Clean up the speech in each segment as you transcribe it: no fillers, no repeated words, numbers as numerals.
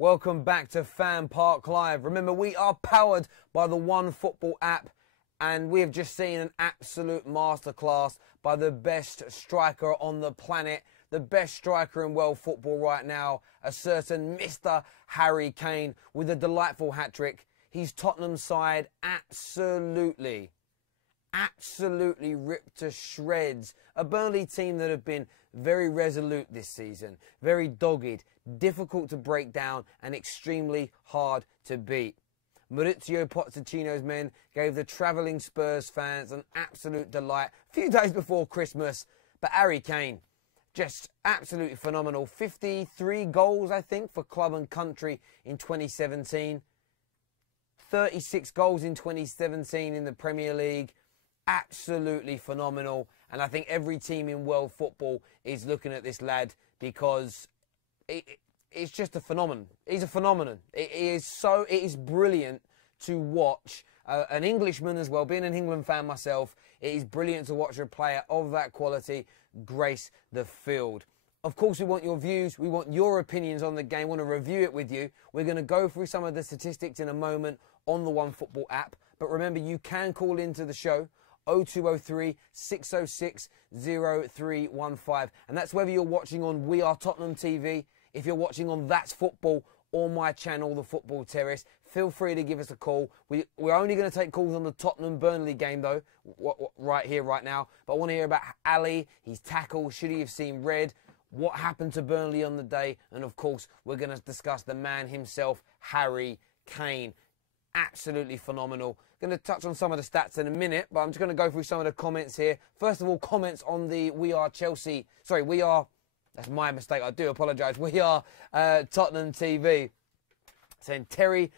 Welcome back to FanPark Live. Remember, we are powered by the OneFootball app, and we have just seen an absolute masterclass by the best striker on the planet, the best striker in world football right now, a certain Mr. Harry Kane with a delightful hat-trick. He's Tottenham's side absolutely ripped to shreds. A Burnley team that have been very resolute this season, very dogged, difficult to break down and extremely hard to beat. Maurizio Pochettino's men gave the travelling Spurs fans an absolute delight a few days before Christmas, but Harry Kane, just absolutely phenomenal. 53 goals, I think, for club and country in 2017. 36 goals in 2017 in the Premier League. Absolutely phenomenal. And I think every team in world football is looking at this lad because it's just a phenomenon. He's a phenomenon. It is brilliant to watch. An Englishman as well, being an England fan myself, it is brilliant to watch a player of that quality grace the field. Of course, we want your views. We want your opinions on the game. We want to review it with you. We're going to go through some of the statistics in a moment on the OneFootball app. But remember, you can call into the show 0203 606 0315. And that's whether you're watching on We Are Tottenham TV, if you're watching on That's Football, or my channel, The Football Terrace. Feel free to give us a call. We're only going to take calls on the Tottenham-Burnley game, though, right here, right now. But I want to hear about Ali, his tackle, should he have seen red, what happened to Burnley on the day, and, of course, we're going to discuss the man himself, Harry Kane. Absolutely phenomenal. Going to touch on some of the stats in a minute, but I'm just going to go through some of the comments here. First of all, comments on the that's my mistake, I do apologise. We Are Tottenham TV. Saying, Terry,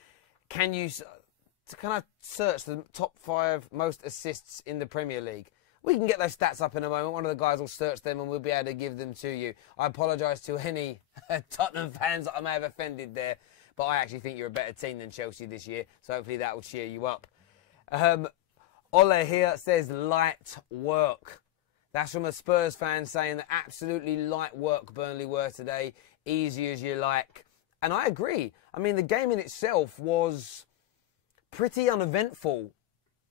can I search the top 5 most assists in the Premier League? We can get those stats up in a moment. One of the guys will search them and we'll be able to give them to you. I apologise to any Tottenham fans that I may have offended there, but I actually think you're a better team than Chelsea this year, so hopefully that will cheer you up. Ole here says light work. That's from a Spurs fan saying that absolutely light work Burnley were today, easy as you like. And I agree. I mean, the game in itself was pretty uneventful,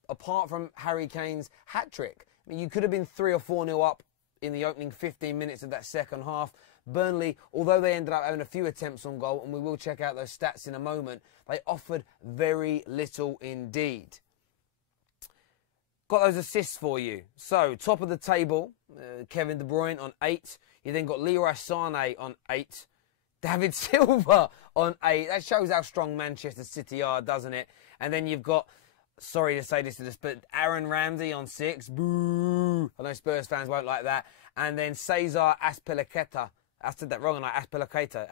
apart from Harry Kane's hat-trick. I mean, you could have been 3 or 4-0 up in the opening 15 minutes of that second half. Burnley, although they ended up having a few attempts on goal, and we will check out those stats in a moment, they offered very little indeed. Got those assists for you. So, top of the table, Kevin De Bruyne on 8. You then got Leroy Sané on 8. David Silva on 8. That shows how strong Manchester City are, doesn't it? And then you've got, sorry to say this to this, but Aaron Ramsey on 6. Boo! I know Spurs fans won't like that. And then Cesar Azpilicueta. I said that wrong, and I Azpilicueta.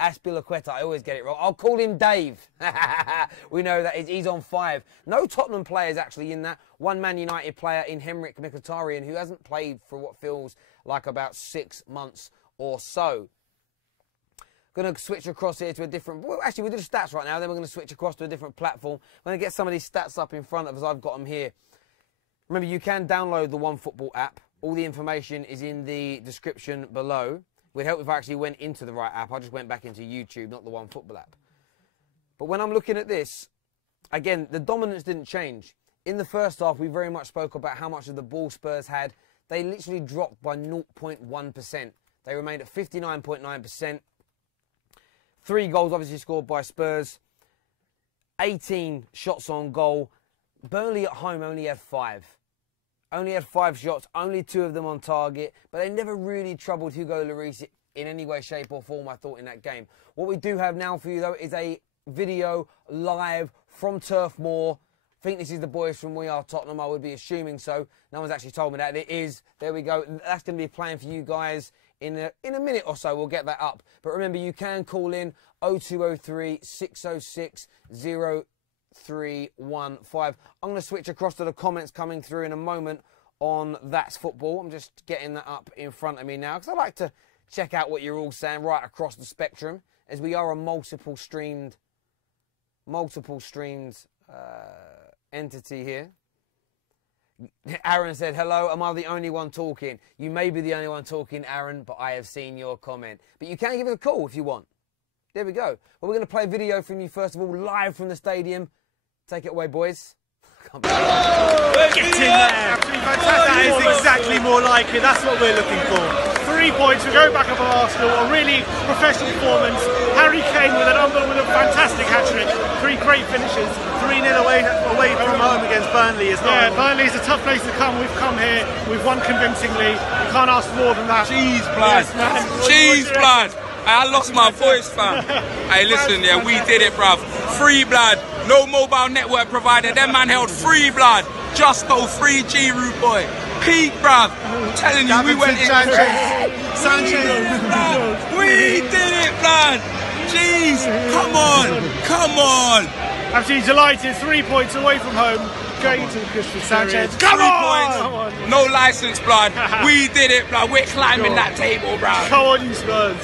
Azpilicueta, I always get it wrong. I'll call him Dave. We know that he's on 5. No Tottenham players actually in that. One Man United player in Henrik Mkhitaryan, who hasn't played for what feels like about 6 months or so. Going to switch across here to a different... Well, actually, we'll do the stats right now, then we're going to switch across to a different platform. I'm going to get some of these stats up in front of us. I've got them here. Remember, you can download the OneFootball app. All the information is in the description below. We'd help if I actually went into the right app. I just went back into YouTube, not the OneFootball app. But when I'm looking at this, again, the dominance didn't change. In the first half, we very much spoke about how much of the ball Spurs had. They literally dropped by 0.1%. They remained at 59.9%. 3 goals obviously scored by Spurs. 18 shots on goal. Burnley at home only had 5. Only had 5 shots, only 2 of them on target, but they never really troubled Hugo Lloris in any way, shape or form, I thought, in that game. What we do have now for you, though, is a video live from Turf Moor. I think this is the boys from We Are Tottenham, I would be assuming so. No one's actually told me that. It is. There we go. That's going to be playing for you guys in a minute or so. We'll get that up. But remember, you can call in 0203 606 0315. I'm going to switch across to the comments coming through in a moment on That's Football. I'm just getting that up in front of me now because I like to check out what you're all saying right across the spectrum, as we are a multiple streamed entity here. Aaron said, hello, am I the only one talking? You may be the only one talking, Aaron, but I have seen your comment. But you can give us a call if you want. There we go. Well, we're going to play a video from you, first of all, live from the stadium. Take it away, boys. Get in there! Absolutely fantastic. That is exactly more like it. That's what we're looking for. 3 points. We go back up on Arsenal. A really professional performance. Harry Kane with a fantastic hat-trick. 3 great finishes. 3-0 away from home against Burnley is not. Yeah, Burnley is a tough place to come. We've come here. We've won convincingly. You can't ask more than that. Cheese blood. Yes, cheese blood. I lost my voice, fam. Hey, listen, yeah, we did it, bruv. Free blood. No mobile network provider. That man held free blood. Justo, 3G, rude boy. Peak, bruv. I'm telling you, we went in. Sanchez. We did it, blood. Jeez. Come on. Come on. Absolutely delighted. 3 points away from home. Going to the Christmas Sanchez. Come on. No license, blood. We did it, blood. We're climbing that table, bruv. Come on, you Spurs.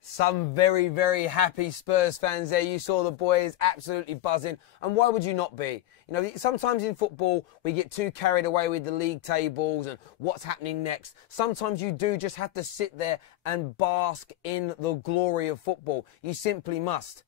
Some very, very happy Spurs fans there. You saw the boys absolutely buzzing. And why would you not be? You know, sometimes in football, we get too carried away with the league tables and what's happening next. Sometimes you do just have to sit there and bask in the glory of football. You simply must.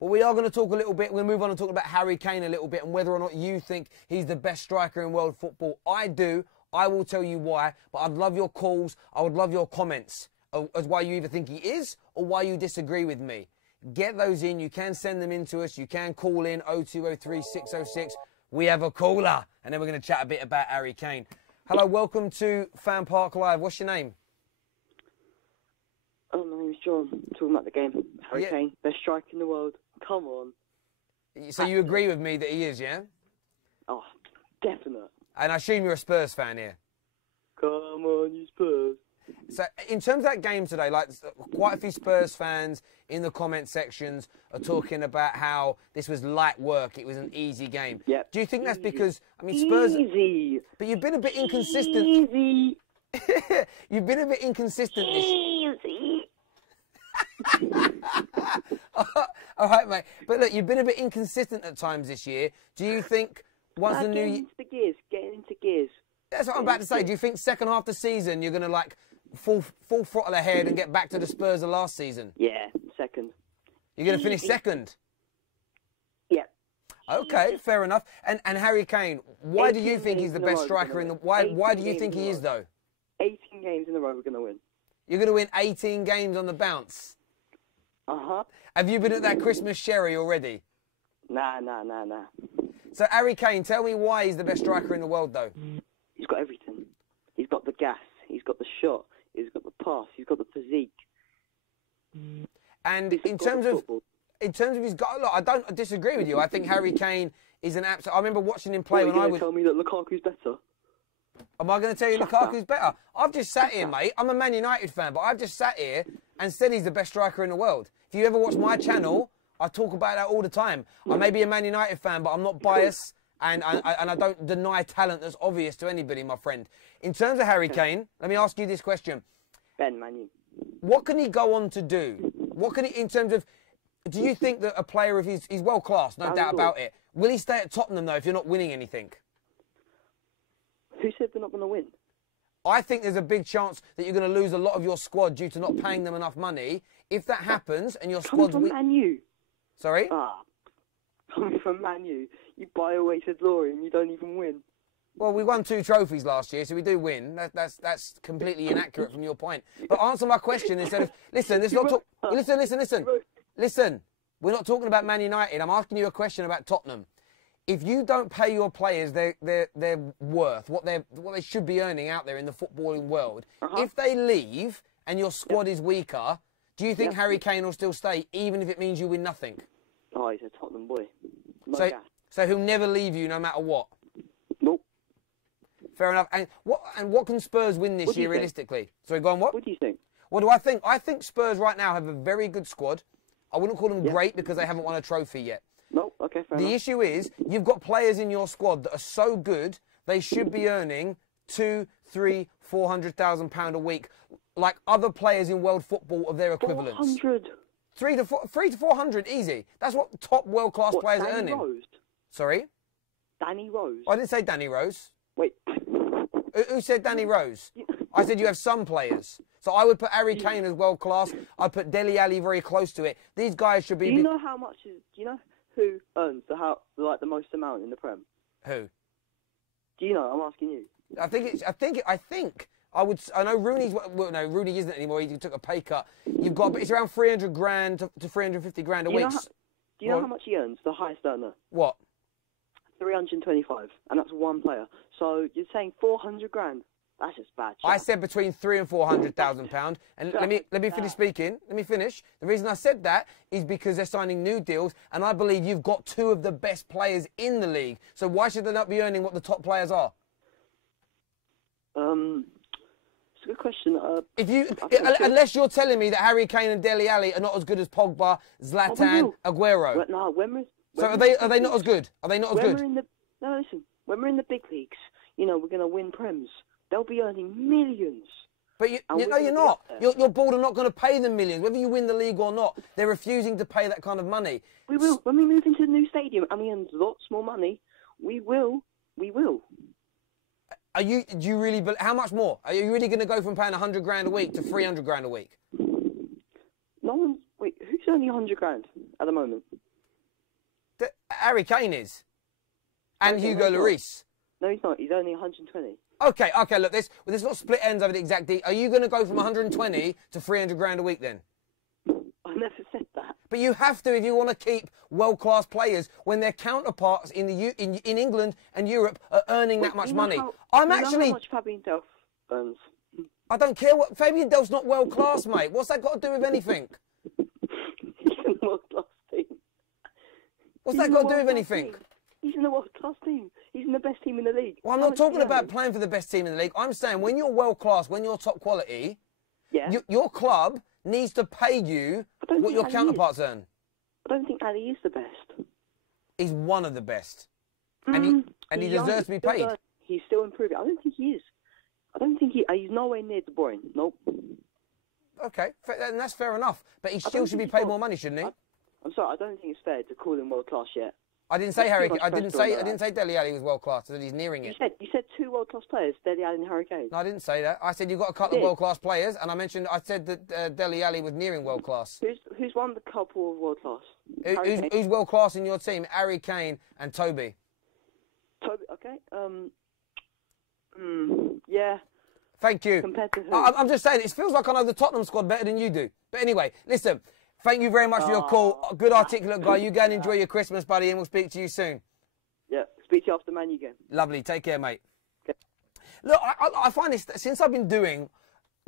But we are going to talk a little bit. We're going to move on and talk about Harry Kane a little bit and whether or not you think he's the best striker in world football. I do. I will tell you why. But I'd love your calls. I would love your comments as why you either think he is or why you disagree with me. Get those in. You can send them in to us. You can call in 0203 606. We have a caller. And then we're going to chat a bit about Harry Kane. Hello, welcome to FanPark Live. What's your name? Oh, my name's John. I'm talking about the game. Harry Kane, best striker in the world. Come on. So you agree with me that he is, yeah? Oh, definite. And I assume you're a Spurs fan here. Come on, you Spurs. So in terms of that game today, like quite a few Spurs fans in the comment sections are talking about how this was light work. It was an easy game. Yep. Do you think that's because, I mean, Spurs... Easy. But you've been a bit inconsistent. Easy. You've been a bit inconsistent. Easy. All right, mate. But look, you've been a bit inconsistent at times this year. Do you think once the new... Getting into gears. That's what I'm about to say. Do you think second half of the season you're going to like full throttle ahead and get back to the Spurs of last season? Yeah, second. You're going to finish second? Yeah. Okay, fair enough. And Harry Kane, why do you think he's the best striker in the... Why do you think he is, though? 18 games in a row we're going to win. You're going to win 18 games on the bounce? Uh-huh. Have you been at that Christmas sherry already? Nah. So, Harry Kane, tell me why he's the best striker in the world, though. He's got everything. He's got the gas. He's got the shot. He's got the pass. He's got the physique. And in terms of his goal, look, I don't disagree with you. I think Harry Kane is an absolute... I remember watching him play when I was... Tell me that Lukaku's better? Am I going to tell you Lukaku's better? I've just sat here, mate. I'm a Man United fan, but I've just sat here and said he's the best striker in the world. If you ever watch my channel, I talk about that all the time. I may be a Man United fan, but I'm not biased. And I don't deny talent that's obvious to anybody, my friend. In terms of Harry Kane, let me ask you this question. Ben Manu. What can he go on to do? What can he, in terms of, do you think that a player of his, he's world class, no doubt about it. Will he stay at Tottenham, though, if you're not winning anything? Who said we're not going to win? I think there's a big chance that you're going to lose a lot of your squad due to not paying them enough money. If that happens and your squad's... Coming from Man U. Sorry? Coming from Man U. You buy away to glory and you don't even win. Well, we won 2 trophies last year, so we do win. That's completely inaccurate from your point. But answer my question instead of... Listen, let's not talk... Listen. We're not talking about Man United. I'm asking you a question about Tottenham. If you don't pay your players their worth, what they should be earning out there in the footballing world, if they leave and your squad is weaker, do you think Harry Kane will still stay, even if it means you win nothing? Oh, he's a Tottenham boy. So he'll never leave you no matter what? Nope. Fair enough. And what can Spurs win this year realistically? Sorry, go on, what? What do you think? What do I think? I think Spurs right now have a very good squad. I wouldn't call them great because they haven't won a trophy yet. Nope, okay, fair enough. The issue is you've got players in your squad that are so good, they should be earning £200,000, £300,000, £400,000 a week, like other players in world football of their equivalents. 400. 300 to 400, easy. That's what top world-class players are earning. Rose? Sorry? Danny Rose? I didn't say Danny Rose. Wait. Who said Danny Rose? I said you have some players. So I would put Harry Kane as world class. I'd put Dele Alli very close to it. These guys should be. Do you know how much? Do you know who earns the most amount in the Prem? Who? Do you know? I'm asking you. I think I would. I know Rooney's. Well, no, Rooney isn't anymore. He took a pay cut. You've got. It's around 300 grand to 350 grand a week. Do you know how much he earns? The highest earner. What? 325, and that's one player. So you're saying 400 grand? That's just bad. I said between £300,000 and £400,000. And let me finish speaking. Let me finish. The reason I said that is because they're signing new deals, and I believe you've got two of the best players in the league. So why should they not be earning what the top players are? It's a good question. Unless you're telling me that Harry Kane and Dele Alli are not as good as Pogba, Zlatan, Aguero. So are they not as good? Are they not as good? No, listen. When we're in the big leagues, we're going to win Prems. They'll be earning millions. But you're not. Your board are not going to pay them millions, whether you win the league or not. They're refusing to pay that kind of money. We will. When we move into the new stadium and we earn lots more money, we will. Do you really? How much more? Are you really going to go from paying 100 grand a week to 300 grand a week? No one. Wait, who's earning 100 grand at the moment? Harry Kane is, and Hugo Lloris. No, he's not. He's only 120. Okay. Look, this not split ends over the exact date. Are you going to go from 120 to 300 grand a week then? I never said that. But you have to if you want to keep world-class players when their counterparts in England and Europe are earning that much money. Know how much Fabian Delph earns? I don't care what Fabian Delph's not world-class, mate. What's that got to do with anything? He's in the world-class team. What's that got to do with anything? He's in the world-class team. He's in the best team in the league. Well, I'm not talking about playing for the best team in the league. I'm saying when you're world-class, when you're top quality, your club needs to pay you what your counterparts earn. I don't think Ali is the best. He's one of the best. And he deserves to be paid. He's still improving. I don't think he is. I don't think he's nowhere near De Bruyne. Nope. Okay, and that's fair enough. But he still should be paid more money, shouldn't he? I'm sorry, I don't think it's fair to call him world-class yet. I didn't say Harry. I didn't say Dele Alli was world class. I said he's nearing it. You said two world class players, Dele Alli and Harry Kane. No, I didn't say that. I said you've got a couple of world class players, and I said that Dele Alli was nearing world class. Who's won the couple of world class? Who's world class in your team? Harry Kane and Toby. Toby, okay. Yeah. Thank you. Compared to who? I'm just saying, it feels like I know the Tottenham squad better than you do. But anyway, listen. Thank you very much for your call. Good articulate guy. You go and enjoy your Christmas, buddy, and we'll speak to you soon. Yeah, speak to you after Man U game. Lovely. Take care, mate. Okay. Look, I find this, since I've been doing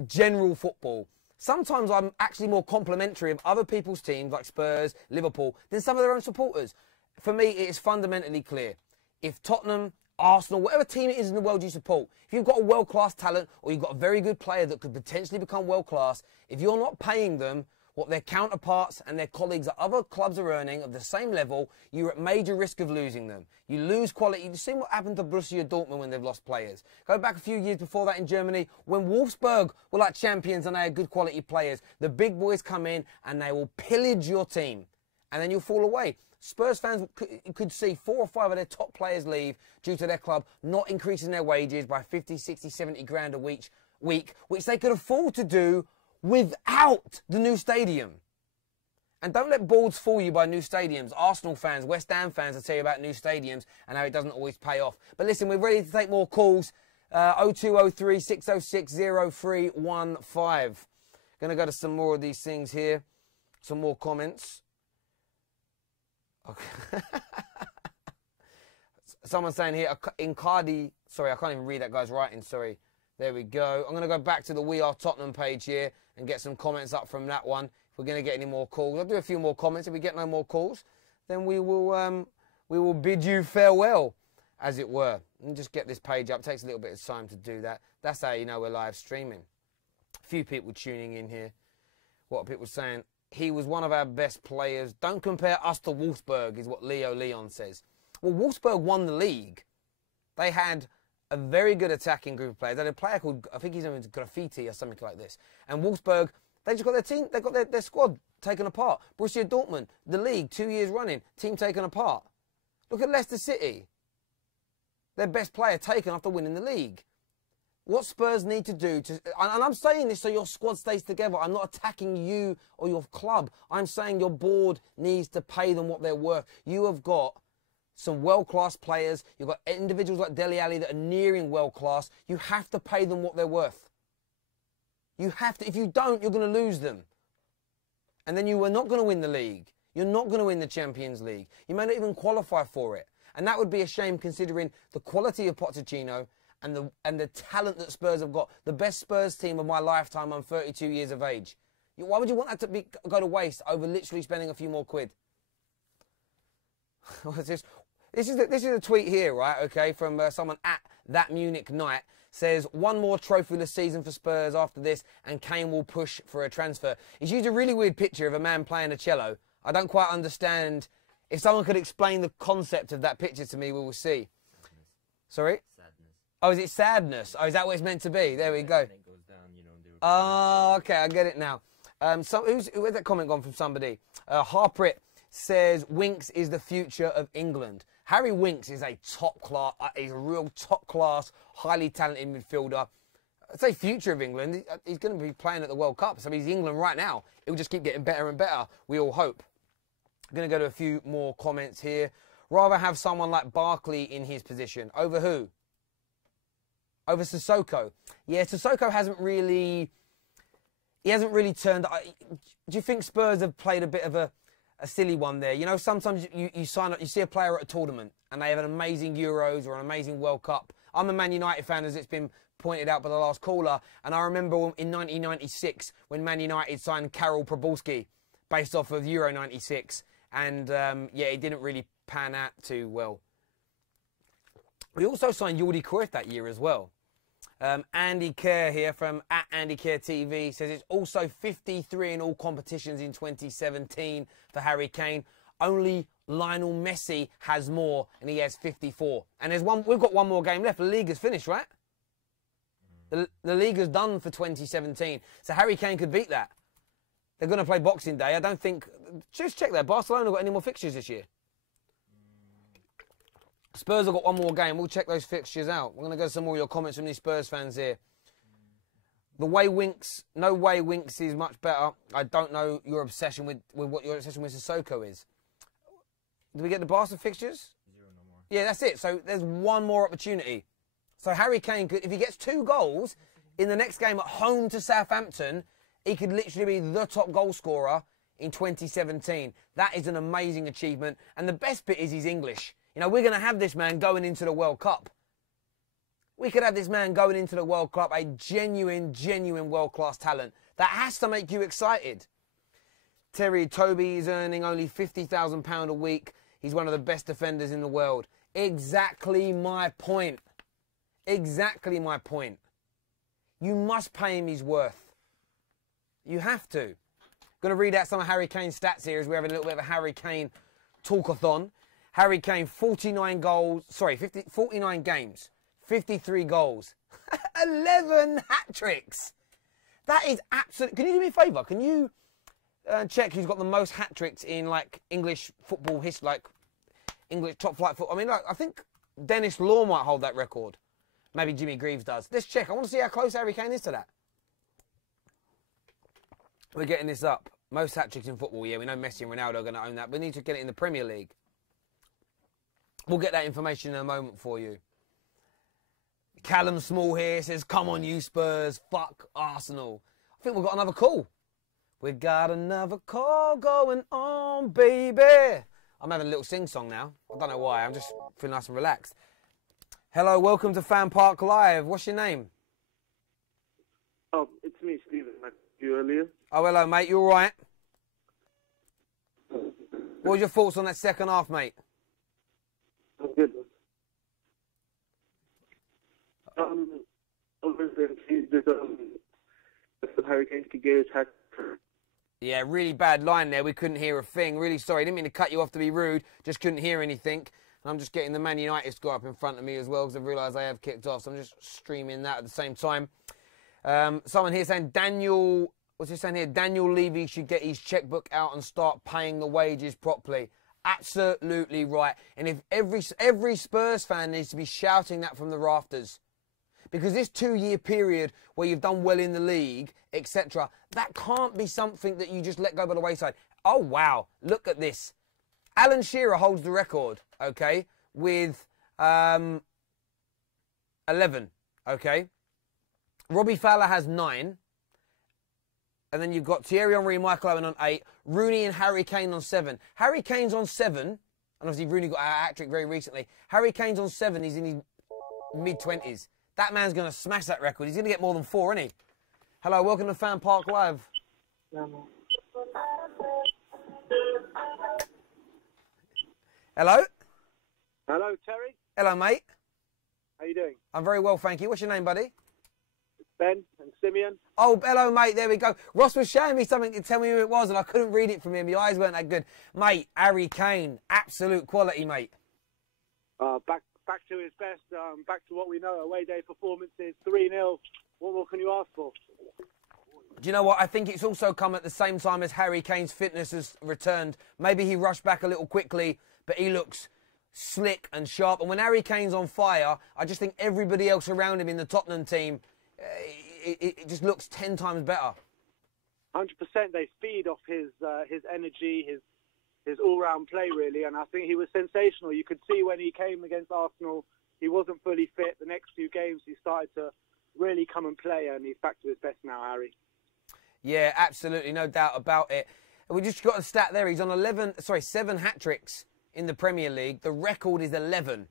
general football, sometimes I'm actually more complimentary of other people's teams, like Spurs, Liverpool, than some of their own supporters. For me, it is fundamentally clear. If Tottenham, Arsenal, whatever team it is in the world you support, if you've got a world-class talent or you've got a very good player that could potentially become world-class, if you're not paying them what their counterparts and their colleagues at other clubs are earning of the same level, you're at major risk of losing them. You lose quality. You've seen what happened to Borussia Dortmund when they've lost players. Go back a few years before that in Germany, when Wolfsburg were like champions and they had good quality players. The big boys come in and they will pillage your team, and then you'll fall away. Spurs fans could see 4 or 5 of their top players leave due to their club not increasing their wages by 50, 60, 70 grand a week, which they could afford to do without the new stadium. And don't let boards fool you by new stadiums. Arsenal fans, West Ham fans will tell you about new stadiums and how it doesn't always pay off. But listen, we're ready to take more calls. 0203 606 0315. Going to go to some more of these things here. Some more comments. Okay. Someone's saying here, Incardi, sorry, I can't even read that guy's writing, sorry. There we go. I'm going to go back to the We Are Tottenham page here and get some comments up from that one. If we're going to get any more calls, I'll do a few more comments. If we get no more calls, then we will bid you farewell, as it were. And just get this page up. It takes a little bit of time to do that. That's how you know we're live streaming. A few people tuning in here. What are people saying? He was one of our best players. Don't compare us to Wolfsburg, is what Leo Leon says. Well, Wolfsburg won the league. They had a very good attacking group of players. They had a player called, I think his name was Graffiti or something like this. And Wolfsburg, they just got their team, they got their squad taken apart. Borussia Dortmund, the league, 2 years running, team taken apart. Look at Leicester City. Their best player taken after winning the league. What Spurs need to do to, and I'm saying this so your squad stays together. I'm not attacking you or your club. I'm saying your board needs to pay them what they're worth. You have got some world-class players. You've got individuals like Dele Alli that are nearing world-class. You have to pay them what they're worth. You have to. If you don't, you're going to lose them. And then you are not going to win the league. You're not going to win the Champions League. You may not even qualify for it. And that would be a shame considering the quality of Pochettino and the talent that Spurs have got. The best Spurs team of my lifetime. I'm 32 years of age. Why would you want that to go to waste over literally spending a few more quid? This is a tweet here, right? Okay, from someone at That Munich Night. Says, one more trophyless season for Spurs after this and Kane will push for a transfer. He's used a really weird picture of a man playing a cello. I don't quite understand. If someone could explain the concept of that picture to me, we will see. Sadness. Sorry? Sadness. Oh, is it sadness? Oh, is that what it's meant to be? There we go. It goes down, oh, okay, I get it now. Where's that comment gone from somebody? Harprit says, Winks is the future of England. Harry Winks is a top class, he's a real top class, highly talented midfielder. I'd say future of England. He's going to be playing at the World Cup. So he's England right now. It will just keep getting better and better, we all hope. I'm going to go to a few more comments here. Rather have someone like Barkley in his position. Over who? Over Sissoko. Yeah, Sissoko hasn't really turned. Do you think Spurs have played a bit of a silly one there? You know, sometimes you sign up, you see a player at a tournament and they have an amazing Euros or an amazing World Cup. I'm a Man United fan, as it's been pointed out by the last caller, and I remember in 1996 when Man United signed Karol Probalski based off of Euro 96, and yeah, it didn't really pan out too well. We also signed Jordi Cruyff that year as well. Andy Kerr here from @AndyCareTV says it's also 53 in all competitions in 2017 for Harry Kane. Only Lionel Messi has more, and he has 54. And we've got one more game left. The league is finished, right? The league is done for 2017. So Harry Kane could beat that. They're going to play Boxing Day. I don't think... Just check that. Barcelona got any more fixtures this year? Spurs have got one more game. We'll check those fixtures out. We're going to go to some more of your comments from these Spurs fans here. The way Winks... No way Winks is much better. I don't know your obsession with what your obsession with Sissoko is. Did we get the Barca fixtures? 0 no more. Yeah, that's it. So there's one more opportunity. So Harry Kane could, if he gets 2 goals in the next game at home to Southampton, he could literally be the top goal scorer in 2017. That is an amazing achievement. And the best bit is he's English. You know, we're going to have this man going into the World Cup. We could have this man going into the World Cup, a genuine world-class talent. That has to make you excited. Terry Toby is earning only £50,000 a week. He's one of the best defenders in the world. Exactly my point. Exactly my point. You must pay him his worth. You have to. I'm going to read out some of Harry Kane's stats here as we're having a little bit of a Harry Kane talkathon. Harry Kane, 49 games, 53 goals, 11 hat-tricks. That is absolute... Can you do me a favour? Can you check who's got the most hat-tricks in, like, English football history, like, English top-flight football? I mean, like, I think Dennis Law might hold that record. Maybe Jimmy Greaves does. Let's check. I want to see how close Harry Kane is to that. We're getting this up. Most hat-tricks in football, yeah, we know Messi and Ronaldo are going to own that. We need to get it in the Premier League. We'll get that information in a moment for you. Callum Small here says, come on, you Spurs. Fuck Arsenal. I think we've got another call. We got another call going on, baby. I'm having a little sing-song now. I don't know why. I'm just feeling nice and relaxed. Hello, welcome to FanPark Live. What's your name? Oh, it's me, Stephen. I called you earlier. Oh, hello, mate. You all right? What was your thoughts on that second half, mate? I'm good. Harry Kane could get his hat. Yeah, really bad line there. We couldn't hear a thing. Really sorry. Didn't mean to cut you off to be rude. Just couldn't hear anything. And I'm just getting the Man United score up in front of me as well because I've realised I have kicked off. So I'm just streaming that at the same time. Someone here saying Daniel... What's he saying here? Daniel Levy should get his checkbook out and start paying the wages properly. Absolutely right. And if every Spurs fan needs to be shouting that from the rafters. Because this 2-year period where you've done well in the league, etc., that can't be something that you just let go by the wayside. Oh, wow. Look at this. Alan Shearer holds the record, okay, with 11, okay. Robbie Fowler has 9. And then you've got Thierry Henry and Michael Owen on 8. Rooney and Harry Kane on 7. Harry Kane's on 7. And obviously Rooney got a hat-trick very recently. Harry Kane's on 7. He's in his mid-20s. That man's going to smash that record. He's going to get more than 4, isn't he? Hello, welcome to FanPark Live. Hello? Hello, Terry. Hello, mate. How you doing? I'm very well, thank you. What's your name, buddy? Ben and Simeon. Oh, hello, mate. There we go. Ross was showing me something to tell me who it was, and I couldn't read it from him. Your eyes weren't that good. Mate, Harry Kane. Absolute quality, mate. Back to his best. Back to what we know. Away day performances. 3-0. What more can you ask for? Do you know what? I think it's also come at the same time as Harry Kane's fitness has returned. Maybe he rushed back a little quickly, but he looks slick and sharp. And when Harry Kane's on fire, I just think everybody else around him in the Tottenham team, it just looks 10 times better. 100%. They feed off his energy, his all-round play, really. And I think he was sensational. You could see when he came against Arsenal, he wasn't fully fit. The next few games, he started to really come and play, and he's back to his best now, Harry. Yeah, absolutely, no doubt about it. We just got a stat there. He's on 7 hat-tricks in the Premier League. The record is 11.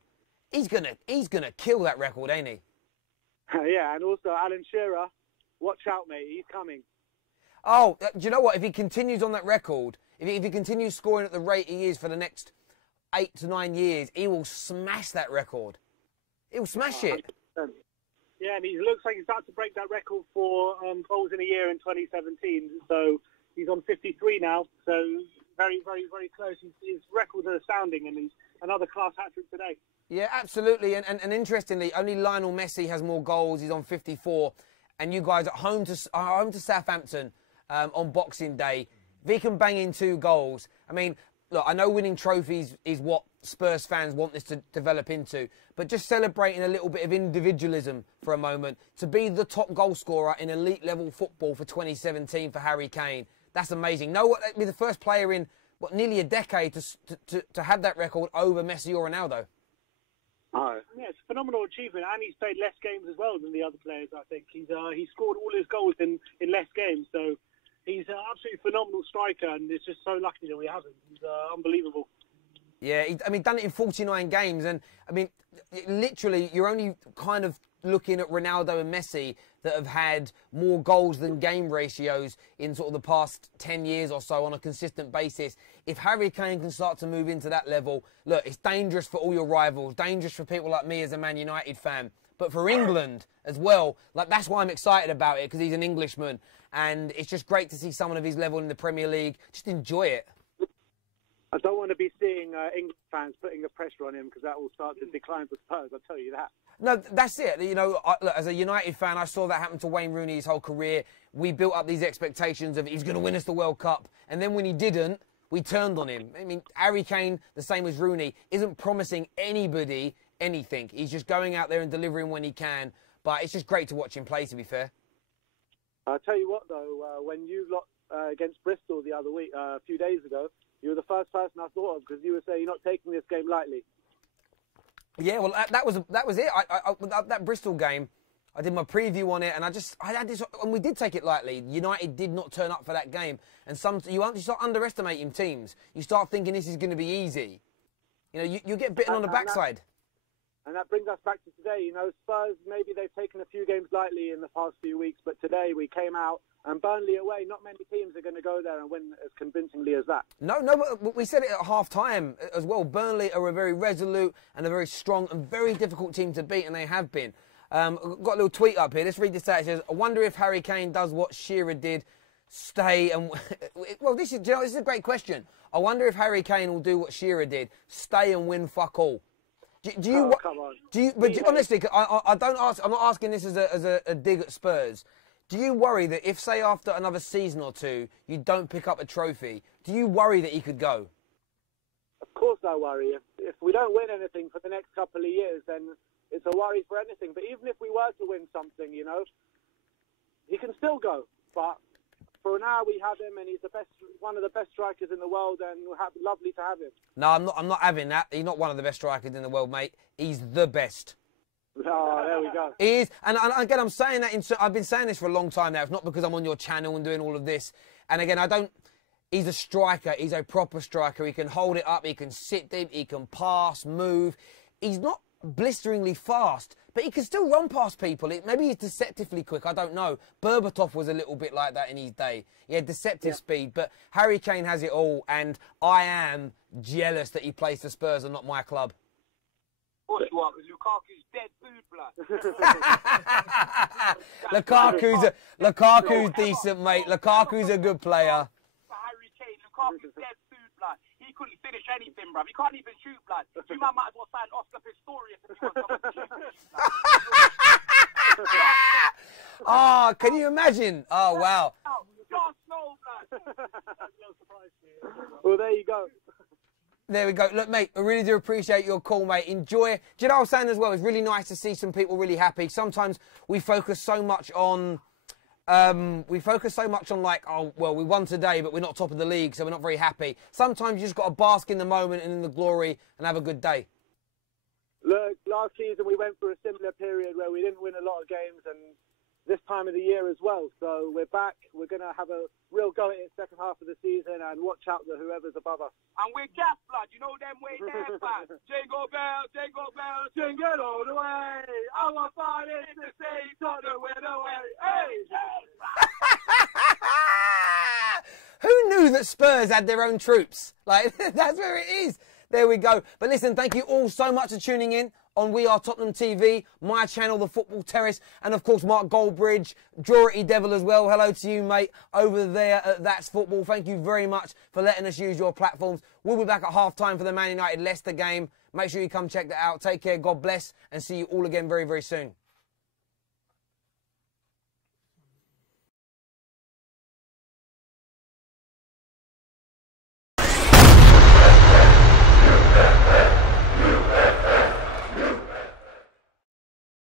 He's gonna kill that record, ain't he? Yeah, and also Alan Shearer, watch out, mate. He's coming. Oh, do you know what? If he continues on that record, if he continues scoring at the rate he is for the next 8 to 9 years, he will smash that record. He'll smash it. 100%. Yeah, and he looks like he's about to break that record for goals in a year in 2017. So he's on 53 now. So very, very, very close. His records are astounding, and he's another class hat-trick today. Yeah, absolutely. And interestingly, only Lionel Messi has more goals. He's on 54. And you guys are home to Southampton on Boxing Day. If he can bang in 2 goals, I mean, look, I know winning trophies is what Spurs fans want this to develop into, but just celebrating a little bit of individualism for a moment, to be the top goal scorer in elite level football for 2017 for Harry Kane, that's amazing. Be the first player in nearly a decade to have that record over Messi or Ronaldo. Oh. Yeah, it's a phenomenal achievement, and he's played less games as well than the other players. I think he scored all his goals in less games, so he's an absolutely phenomenal striker, and it's just so lucky that we have him. He's unbelievable. Yeah, done it in 49 games, and I mean, literally, you're only kind of looking at Ronaldo and Messi that have had more goals than game ratios in sort of the past 10 years or so on a consistent basis. If Harry Kane can start to move into that level, look, it's dangerous for all your rivals, dangerous for people like me as a Man United fan, but for England as well. Like, that's why I'm excited about it, because he's an Englishman, and it's just great to see someone of his level in the Premier League. Just enjoy it. I don't want to be seeing English fans putting the pressure on him, because that will start to decline for Spurs, I'll tell you that. No, that's it. You know, look, as a United fan, I saw that happen to Wayne Rooney his whole career. We built up these expectations of he's going to win us the World Cup. And then when he didn't, we turned on him. I mean, Harry Kane, the same as Rooney, isn't promising anybody anything. He's just going out there and delivering when he can. But it's just great to watch him play, to be fair. I'll tell you what, though, when you lost against Bristol the other week, a few days ago, you were the first person I thought of, because you were saying you're not taking this game lightly. Yeah, well, that was it. That Bristol game, I did my preview on it, and I had this, and we did take it lightly. United did not turn up for that game, and you start underestimating teams. You start thinking this is going to be easy. You know, you get bitten on the backside. And that brings us back to today. You know, Spurs, maybe they've taken a few games lightly in the past few weeks, but today we came out, and Burnley away, not many teams are going to go there and win as convincingly as that. No, but we said it at half-time as well. Burnley are a very resolute and a very strong and very difficult team to beat, and they have been. Got a little tweet up here. Let's read this out. It says, I wonder if Harry Kane does what Shearer did, stay and... Well, this is a great question. I wonder if Harry Kane will do what Shearer did, stay and win fuck all. Do you? Come on. Honestly, I don't ask. I'm not asking this as a dig at Spurs. Do you worry that if, say, after another season or two, you don't pick up a trophy, do you worry that he could go? Of course I worry. If we don't win anything for the next couple of years, then it's a worry for anything. But even if we were to win something, you know, he can still go. But for now, we have him, and he's one of the best strikers in the world, and we're lovely to have him. No, I'm not having that. He's not one of the best strikers in the world, mate. He's the best. Oh, there we go. He is, and again, I'm saying that. I've been saying this for a long time now. It's not because I'm on your channel and doing all of this. And again, he's a striker. He's a proper striker. He can hold it up. He can sit deep. He can pass, move. He's not blisteringly fast, but he can still run past people. Maybe he's deceptively quick. I don't know. Berbatov was a little bit like that in his day. He had deceptive speed, but Harry Kane has it all, and I am jealous that he plays for Spurs and not my club. Of course you are, because Lukaku's dead food blood. Lukaku's decent, mate. Lukaku's a good player. For Harry Kane, Lukaku's dead food blood. He couldn't finish anything, bruv. He can't even shoot blood. You might as well sign Oscar Pistorius if you want someone to shoot. Oh, can you imagine? Oh, wow. Just no blood. Well, there you go. There we go. Look, mate, I really do appreciate your call, mate. Enjoy. Do you know what I was saying as well? It's really nice to see some people really happy. Sometimes we focus so much on, like, oh, well, we won today, but we're not top of the league, so we're not very happy. Sometimes you just got to bask in the moment and in the glory and have a good day. Look, last season we went through a similar period where we didn't win a lot of games, and this time of the year as well. So we're back. We're going to have a real go at it second half of the season and watch out for whoever's above us. And we're gas blood, you know them way there, fans. Jingle bell, jingle all the way. Our fun is to say Tottenham win away. Hey! Who knew that Spurs had their own troops? Like, that's where it is. There we go. But listen, thank you all so much for tuning in on We Are Tottenham TV, my channel, The Football Terrace, and of course Mark Goldbridge, Jurity Devil as well. Hello to you, mate, over there at That's Football. Thank you very much for letting us use your platforms. We'll be back at half-time for the Man United-Leicester game. Make sure you come check that out. Take care, God bless, and see you all again very, very soon.